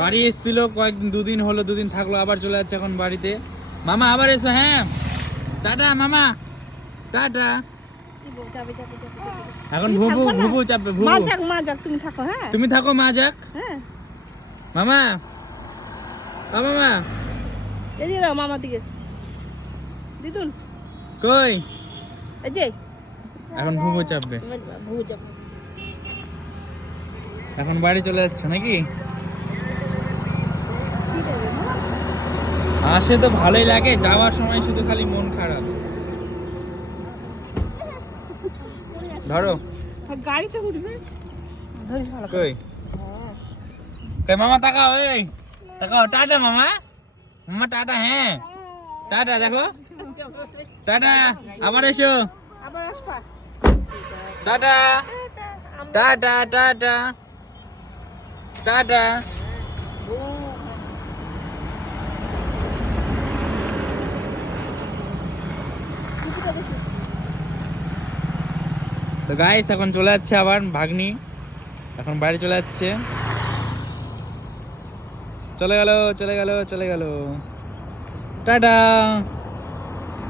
বাড়ি এসেছিল কয়েকদিন, দুদিন হলো, দুদিন থাকলো, আবার চলে যাচ্ছে এখন বাড়িতে। মামা আবার এসো। হ্যাঁ, টাটা মামা, টাটা। এখন ভুবু ভুবু চাপবে, ভুবু। মা যাক তুমি থাকো। হ্যাঁ তুমি থাকো, মা যাক। হ্যাঁ মামা, ও মামা এদিকে দাও মামার দিকে। দিদুন কই? এই যে এখন ভুবু চাপবে। ভুবু যাবো। এখন বাড়ি চলে যাচ্ছে নাকি? আসে তো ভালোই লাগে, যাওয়ার সময় শুধু খালি মন খারাপ। ধরো গাড়িতে উঠবে। ধরিস ভালো করে। কই কই মামা, তাকাও, এই তাকাও, টাটা মামা, মামা টাটা। হ্যাঁ টাটা, দেখো টাটা, আবার এসো, আবার আসবা। Tata tata tata tata. তো গাইস এখন চলে যাচ্ছে আবার ভাগ্নি, এখন বাড়ি চলে যাচ্ছে। চলে গেল চলে গেল চলে গেল, টাটা।